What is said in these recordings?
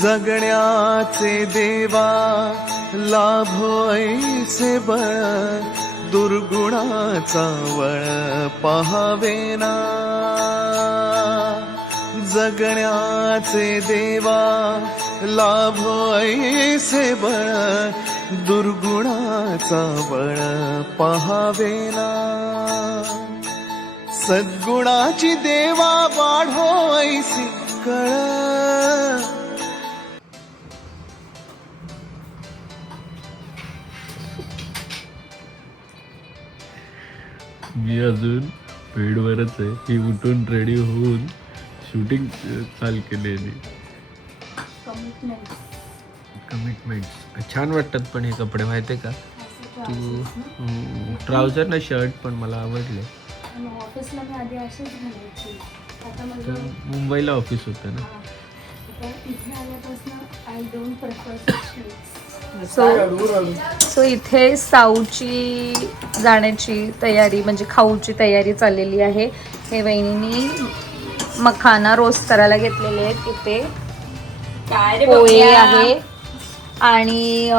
जगण्याचे देवा लाभो ऐसे बळ, दुर्गुणाचा वळ पहावेना. जगण्याचे देवा लाभो ऐसे बळ, दुर्गुणाचा बळ पहावेना. सद्गुणाची देवा वाढो ऐसी कळ. मी अजून बेडवरच आहे. ही उठून रेडी होऊन शूटिंग चालू केलेली. कमिटमेंट छान वाटतात पण हे कपडे माहिती आहे का तू. ट्राउझर ना शर्ट पण मला आवडले. ऑफिसला मी आधी असेच घालायची. आता मला मुंबईला ऑफिस होतं ना. इथे आल्यापासून आय डोंट प्रेफर. सो इथे साऊची जाण्याची तयारी म्हणजे खाऊची तयारी चाललेली आहे. हे वहिनींनी मखाना रोस्ट करायला घेतलेले आहेत. इथे पोहे आहे आणि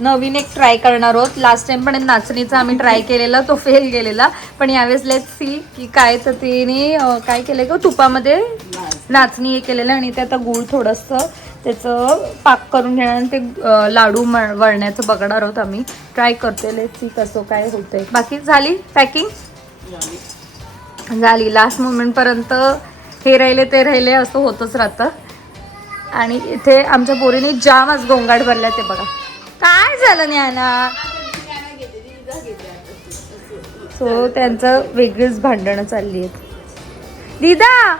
नवीन एक ट्राय करणार आहोत. लास्ट टाइम पण नाचणीचा आम्ही ट्राय केलेला, तो फेल गेलेला. पण यावेळेस लेट्स सी की काय. तर तिने काय केलंय का तुपामध्ये नाचणी हे केलेलं आणि ते आता गूळ थोडंसं त्याचं पाक करून घेणार आणि ते लाडू वळण्याचं बघणार आहोत आम्ही. ट्राय करते लेट्स सी कसं काय होतंय. बाकी झाली पॅकिंग झाली. लास्ट मोमेंटपर्यंत हे राहिले ते राहिले असं होतच राहतं. आणि इथे आमच्या पोरीने जाम आज गोंगाट भरल्या. ते बघा काय झालं ज्ञाना. सो त्यांचं वेगळीच भांडणं चालली आहेत. दिदा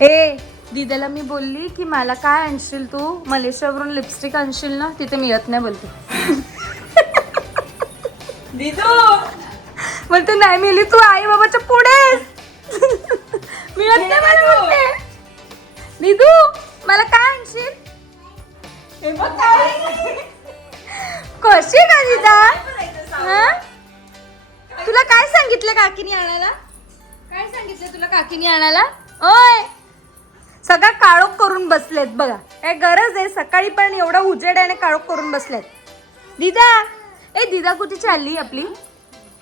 ए दिदाला मी बोलली की मला काय आणशील तू. मलेशियावरून लिपस्टिक आणशील ना. तिथे मिळत नाही बोलते. दिदू बोलते नाही मिळली तू आई बाबाच्या पुढे मिळत नाही मला बोलते. दिदू मला काय आणशील. कशी का दिदा. तुला काय सांगितलं काकीने आणायला. काय सांगितलं तुला काकीने आणायला. ओय सगळा काळोख करून बसलेत बघा. काय गरज आहे सकाळी पण एवढा उजेड आहे आणि काळोख करून बसलेत. दिदा ए दिदा कुठे चालली आपली.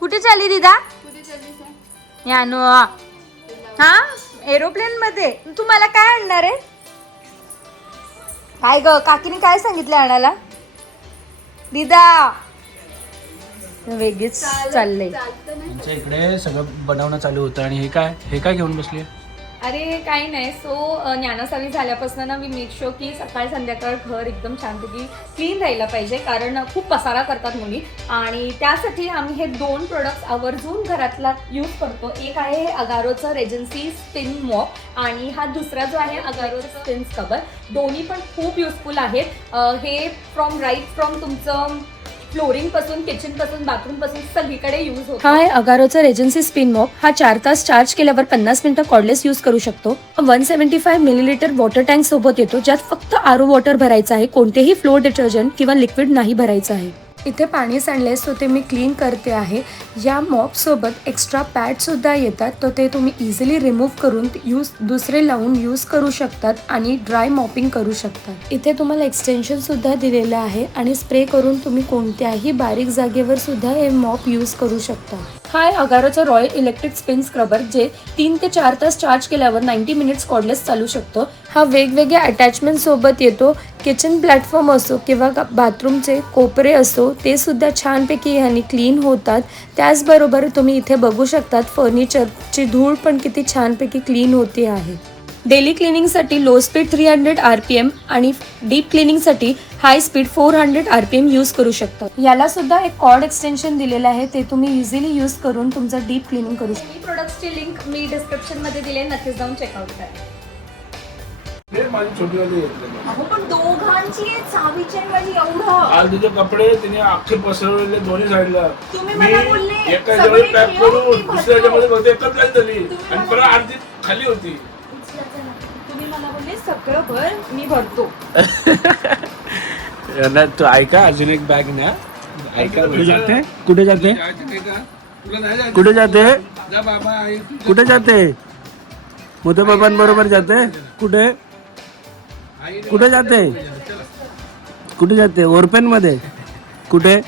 कुठे चालली दिदा. यानो हा एरोप्लेन मध्ये. तू मला काय आणणार आहे. काय ग काकीने काय सांगितलं आणायला. दिदा वेगळीच चाललंय. आमच्या इकडे सगळं बनवणं चालू होतं आणि हे काय घेऊन बसली. अरे काही नाही. सो ज्ञानासावी झाल्यापासून ना मी मेक शुअर की सकाळ संध्याकाळ घर एकदम छानपैकी क्लीन राहिलं पाहिजे. कारण खूप पसारा करतात मुली आणि त्यासाठी आम्ही हे 2 प्रोडक्ट्स आवर्जून घरातला यूज करतो. एक आहे अगारोचं रेजन्सी स्पिन मॉप आणि हा दुसरा जो आहे अगारोचं स्पिन स्क्रबर. दोन्ही पण खूप युजफुल आहेत. हे फ्रॉम तुमचं फ्लोरिंग पासून किचन पासून बाथरूम पासून सगळीकडे यूज होतो. हा आहे अगारोचा रेजन्सी स्पिन मॉप. हा 4 तास चार्ज केल्यावर 50 मिनिटं कॉर्डलेस यूज करू शकतो. 175 मिलीलिटर वॉटर टँक सोबत येतो ज्यात फक्त आरो वॉटर भरायचं आहे. कोणतेही फ्लोर डिटर्जंट किंवा लिक्विड नाही भरायचं आहे. इथे पाणी सांडले सो ते मी क्लीन करते आहे. या मॉप सोबत एक्स्ट्रा पॅड सुद्धा येतात तर ते तुम्ही इझिली रिमूव्ह करून दुसरे लावून यूज करू शकतात आणि ड्राय मॉपिंग करू शकतात. इथे तुम्हाला एक्सटेन्शन सुद्धा दिलेलं आहे आणि स्प्रे करून तुम्ही कोणत्याही बारीक जागेवर सुद्धा हे मॉप यूज करू शकता. हा आहे अगारोचा रॉयल इलेक्ट्रिक स्पिन स्क्रबर जे 3 ते 4 तास चार्ज केल्यावर 90 मिनिट्स कॉर्डलेस चालू शकतो. हा वेगवेगळ्या अटॅचमेंट सोबत येतो. किचन प्लॅटफॉर्म असो किंवा बाथरूमचे कोपरे असो ते सुद्धा छानपैकी ह्याने क्लीन होतात. त्याचबरोबर तुम्ही इथे बघू शकतात फर्निचरची धूळ पण किती छानपैकी क्लीन होते आहे. डेली क्लिनिंगसाठी लो स्पीड 300 RPM आणि डीप क्लिनिंगसाठी हाय स्पीड 400 RPM यूज करू शकता. याला सुद्धा एक कॉर्ड एक्सटेन्शन दिलेलं आहे ते तुम्ही इझिली यूज करून तुमचं डीप क्लिनिंग करू शकता. ही प्रोडक्ट्सची लिंक मी डिस्क्रिप्शन मध्ये दिले. नक्कीच जाऊन चेकआउट करा. अहो पण दोघांची चावीची माझी एवढं. आज तुझे कपडे तिने अख्खे पसरवलेले दोन्ही साईडला. तुम्ही मला बोलले एका जवळ पॅक करून दुसऱ्या मध्ये फक्त एकच काय झाली आणि परत अर्धी खाली होती. तुम्ही मला बोलले सगळं भर मी भरतो. तू ऐका अजून एक बॅग ना. ऐका कुठे जाते तुला नाही कुठे जाते जा बाबा आई कुठे जाते. मोठ्या बाबांबरोबर जाते. कुठे आई कुठे जाते कुठे जाते ओरपेन मध्ये कुठे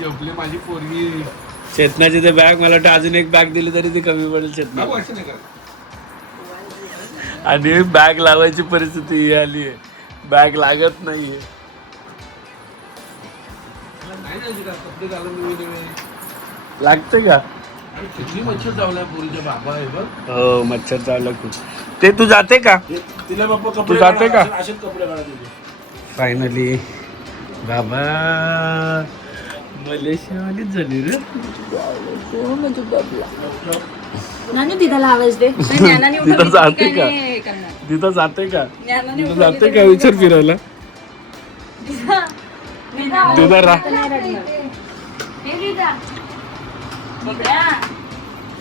झोपली माझी पोरगी. चेतनाची ते बॅग मला वाटतं अजून एक बॅग दिली तरी ती कमी पडेल चेतना. आणि बॅग लावायची परिस्थिती ही आली आहे. बॅग लागत नाहीये. लागते का किती मच्छर चावला पोरीच्या बाबा आहे बघ. हो मच्छर चावला खूप. ते तू जाते का तिला बाप्पा तू कपडे जाते का? असेच कपडे काढा तिथे. फायनली बाबा मलेशियावालीच झाली रे. नानू दिदाला आवाज दे. ज्ञानाने तिथं उठवली जाते की का? काय नाही करणार. तिथं जाते का ज्ञानाने तिथं उठवली जाते तरी का विचार फिरायला दिदा, दिदा रा- नाही रडणार. हे दिदा. बघा.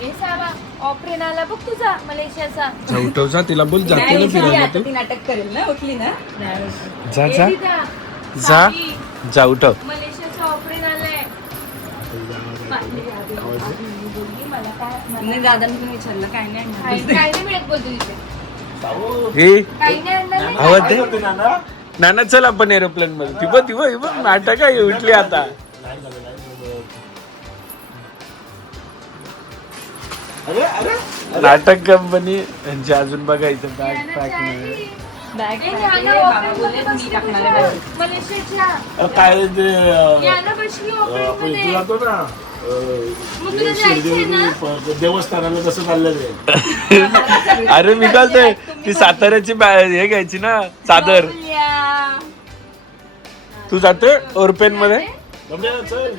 हे साबा, ऑपरेन आला बघ तुझा मलेशियाचा. झवटवचा तिला बोल जाते ना नाही, फिरायला आता तू ती नाटक करेल ना उठली ना. जा हे जा दिदा, जा साबी, जा उठव मलेशियाचा ऑपरेन आलाय. नाही दादांनी पण विचारलं काय नाही आणणार. काय नाही मिळत बोलतो तिथे. हे काही नाही आणणार नाही. आवाज दे होते ना ना? नाना चल आपण एरोप्लेन मध्ये ती बघ नाटक आहे उठली आता अरे अरे नाटक कंपनी यांची अजून बघायचं बॅग पॅक नाही बॅग बाबा बोलले मी टाकणार आहे बॅग. मलेशियाच्या अरे काय ते यानं बसली आपण ऑपरेटमध्ये. इथे जातो ना मग तुला जायचंय ना? देवस्थानाला कसं चाललेलं आहे. अरे मी काय ती साताऱ्याची हे घ्यायची ना चादर या. तू जाते ओरपेन मध्ये म्हणजे चल.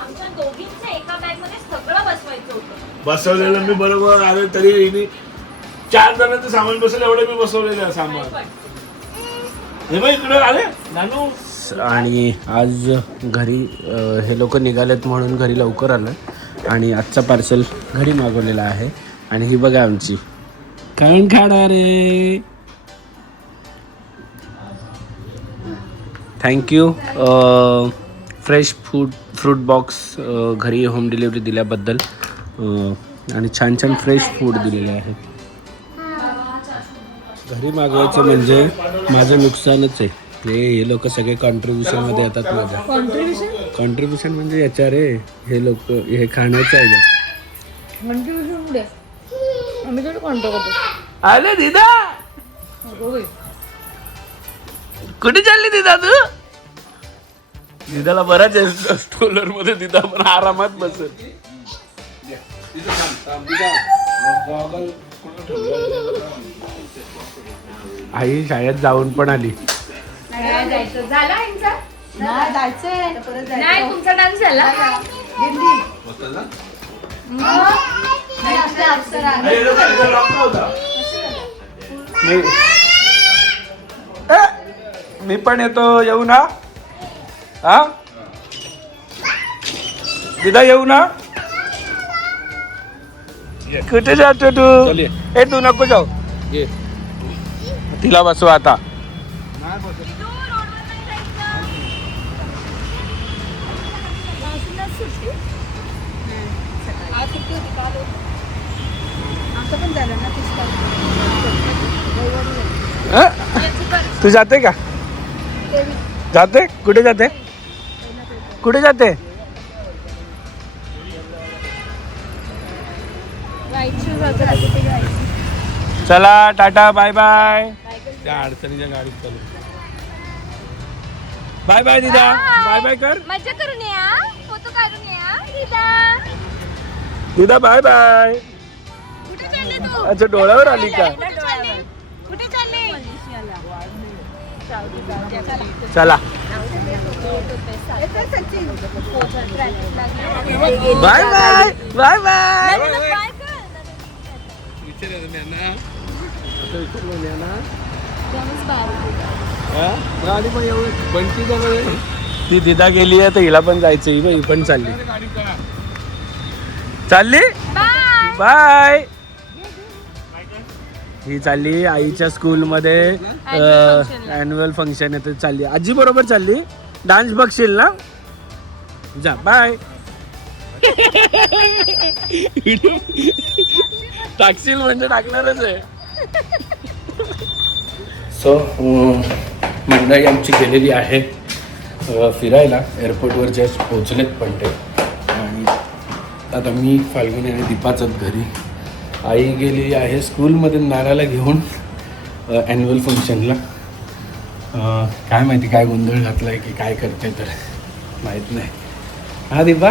आमच्या दोघींचं एका बॅग मध्ये सगळं बसवायचं होतं. बसवलेलं मी बरोबर आले तरी हिने 4 जणांचं सामान बसवलं एवढं मी बसवलेलं आहे सामान. हे बघ इकडे आले नानू. आणि आज घरी हे लोक निघालेत म्हणून घरी लवकर आलं आणि आजचा पार्सल घरी मागवलेला आहे. आणि ही बघा आमची कोण खाणार रे. थँक्यू फ्रेश फ्रूट बॉक्स घरी होम डिलिव्हरी दिल्याबद्दल आणि छान छान फ्रेश फूड दिलेले आहे. घरी मागवायचं म्हणजे माझं नुकसानच आहे. हे लोक सगळे कॉन्ट्रीब्युशनमध्ये येतात माझ्या. कॉन्ट्रीब्युशन म्हणजे याच्या रे हे लोक हे खाण्याचं आहे. आले दिदा कुठे चालली दिदा तू. दिदाला बराच आहे स्टोलर मध्ये. दिदा पण आरामात बसेल. आई शाळेत जाऊन पण आली. झाला यांचा? नाही तुमचा डान्स झाला. मी पण येतो. येऊ ना हा दिदा येऊ ना. कुठे जातो तू. ए तू नको जाऊ. तिला बसवा आता. तू जाते का. जाते कुठे जाते कुठे जाते. चला टाटा बाय बाय. त्या अडचणीच्या गाडीत चालू. बाय बाय दिदा. बाय बाय कर. मजा करून या. फोटो काढून या. दिदा. दिदा बाय बाय. कुठे चालले तू? अच्छा डोळ्यावर आली का. कुठे चालले? चला बाय बाय बाय बाय. ती दिदा गेली आहे तर हिला पण जायचं. ही पण चालली चालली बाय. ही चालली आईच्या स्कूलमध्ये अॅन्युअल फंक्शन आहे तर चालली. आजी बरोबर चालली. डान्स बघशील ना. जा बाय. टाकशील म्हणजे टाकणारच आहे. सो मंडळी आमची गेलेली आहे फिरायला. एअरपोर्टवर जस्ट पोचलेत पण ते. आणि आता मी, फाल्गुनी आणि दीपाचाच घरी. आई गेलेली आहे स्कूलमध्ये नानाला घेऊन ॲन्युअल फंक्शनला. काय माहिती काय गोंधळ घातला आहे की काय करते तर माहीत नाही. हा दीपा,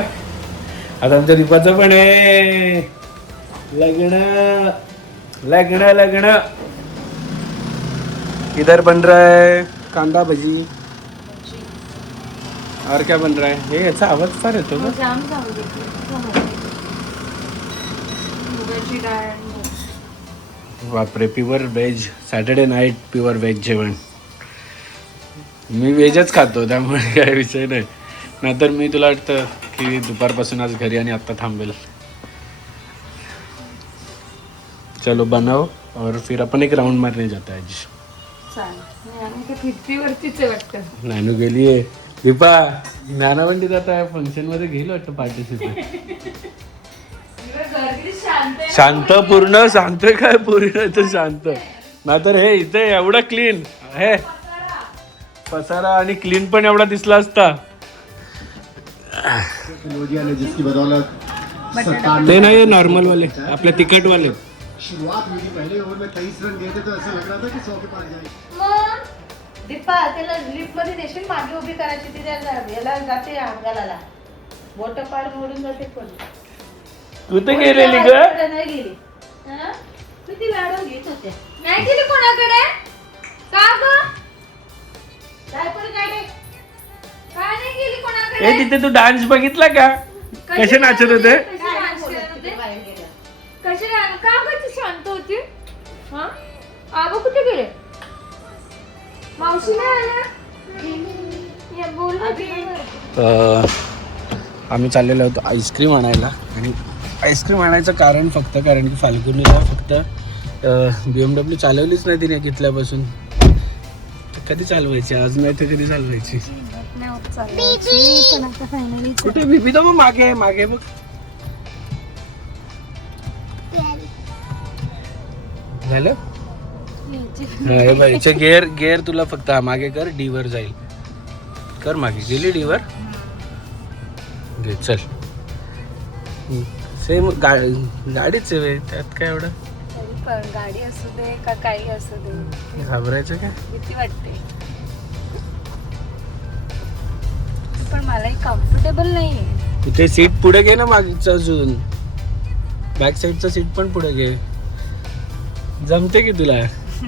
आता आमच्या दीपाचं पण आहे लग्न. लग्न लग्न इधर बन रहा है कांदा भजी. और क्या बन रहा है? हे याचा आवाज फार येतो का? जाम जाऊ दे. मुगाची डाळ. बापरे, pure veg. Saturday night pure veg जेवण. मी व्हेजच खातो त्यामुळे काय विषय नाही. नाहीतर मी तुला वाटतं की दुपारपासून आज घरी आणि आत्ता थांबेल. चलो बनाओ और फिर अपन एक राउंड मारने जाता है आज. फिफ्टीवरतीच आहे वाटतं. नानू गेली आहे. दीपा, ज्ञानावंती आता फंक्शन मध्ये घेईल वाटतं पार्टिसिपेट. शांत पूर्ण सांगते काय पूर्ण तर शांत. नाहीतर हे इथे एवढा क्लीन हे पसारा आणि क्लीन पण एवढा दिसला असता. जिसकी बदौलत ते नाही नॉर्मल वाले, आपले तिखट वाले. शुरुआत हुई थी पहले ओवर में 23 रन गए थे तो ऐसा लग रहा था कि 100 के पार जाएंगे. दीपा त्याला लिफ्ट मध्ये नेशील, मागे उभी करायची ती याला जाते अंगाला बोट पाड मोडून जाते. पण कुठे गेलेली ग? नाही गेली. मी ती मॅडम घेत होते. नाही गेली कोणाकडे? का ग? डायपर काढे. काय नाही गेली कोणाकडे? ए तिथे तू डान्स बघितला का? कसे नाचत होते? बाहेर गेल्या. कशी राहणार? का ग ती शांत होती? हा, आबा कुठे गेले? मावशी नाही आल्या? या बोल ना. आम्ही चाललेलो होतो आईस्क्रीम आणायला. आणि आईस्क्रीम आणायचं कारण फक्त कारण की फाल्गुनीला फक्त BMW चालवलीच नाही तिने घेतल्यापासून. कधी चालवायची? आज नाही तर कधी चालवायची? कुठे बीबी? तर मग मागे मागे बघ. झालं? हे बघ, याचे गेअर तुला फक्त मागे कर, डी वर जाईल. कर मागे. गेली डी वर. घे चल. सेम गाडीच आहे त्यात काय एवढं. गाडी असू दे का काही असू दे, घाबरायचं काय? भीती वाटते. पण मला कम्फर्टेबल नाहीये. इथे सीट पुढे घे ना मागचं. अजून बॅक साईडचं सीट पण पुढे घे. जमते की तुला?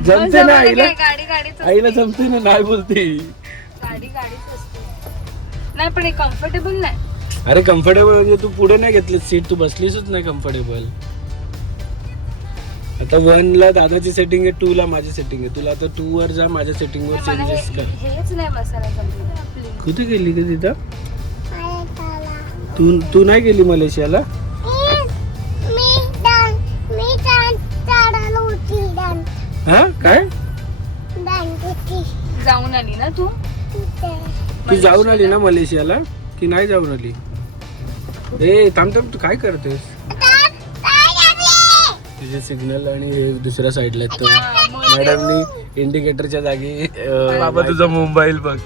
जमते ना आईला? गाडीच आईला जमते ना? नाही बोलते. गाडीच असते. नाही पण कम्फर्टेबल नाही. अरे कम्फर्टेबल म्हणजे तू पुढे नाही घेतलं सीट, तू बसलीसच नाही कम्फर्टेबल. आता 1 ला दादाची सेटिंग आहे, 2 ला माझी सेटिंग आहे. तुला आता 2 वर जा, माझ्या सेटिंग वर चेंजेस कर. हेच नाही बसायला जमलं. कुठे गेली का तिथं? तू नाही गेली मलेशियाला? हा काय जाऊन आली ना तू? तू जाऊन आली ना मलेशियाला की नाही जाऊन आली? ए थांब थांब, तू काय करतेस? तिचे सिग्नल आणि हे दुसऱ्या साईडला आहेत. मॅडमनी इंडिकेटरच्या जागी बाबा तुझा मोबाईल बघ.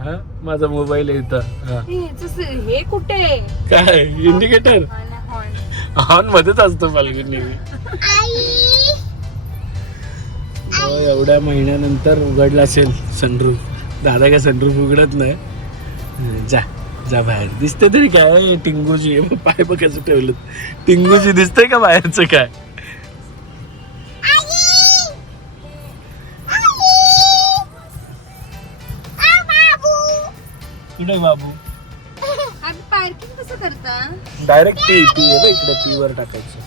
हा माझा मोबाईल आहे इथं. हे कुठे काय इंडिकेटर? ऑन मध्येच असतो फाल्गुनी. एवढ्या महिन्यानंतर उघडला असेल सनरूफ. दादा काय सनरूफ उघडत नाही. जा जा बाहेर. दिसते तरी काय टिंगूची? पाय बघ कसं ठेवलं. टिंगूची दिसतंय का बाहेरचं काय? कुठे बाबू? पार्किंग कसं करता? डायरेक्ट पी आहे ना इकडे. पी वर टाकायचं.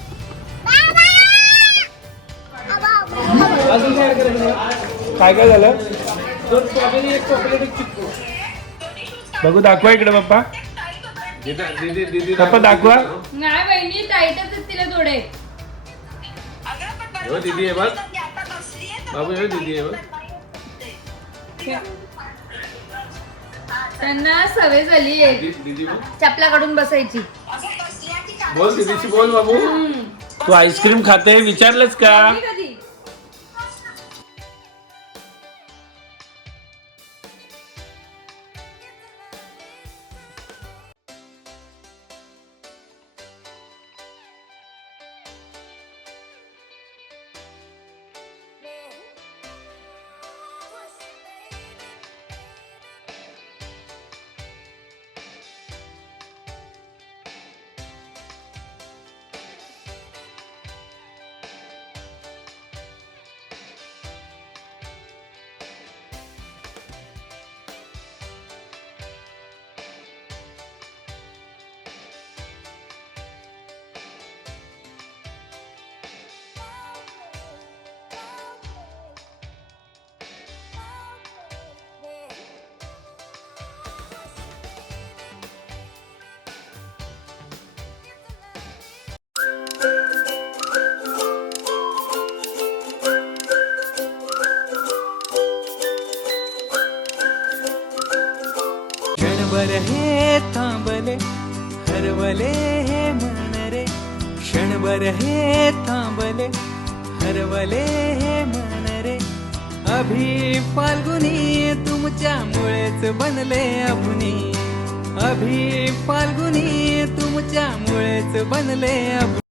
काय काय झालं? बघू दाखवा इकडे पप्पा. पप्पा दाखवा. नाही बहिणी टाईटच तिला थोडे. दीदी आहे बघ बाबू. दीदी आहे बघ. त्यांना सवय झाली आहे चपला काढून बसायची. बोल दीदीशी बोल बाबू. तू आईस्क्रीम खाते विचारलंच का? कधी क्षणभर हे थांबले हरवले हे मन रे क्षणभर हे थांबले हरवले हे मन रे अभि फाल्गुनी तुमच्यामुळेच बनले अभुनी अभि फाल्गुनी तुमच्यामुळेच बनले अभुनी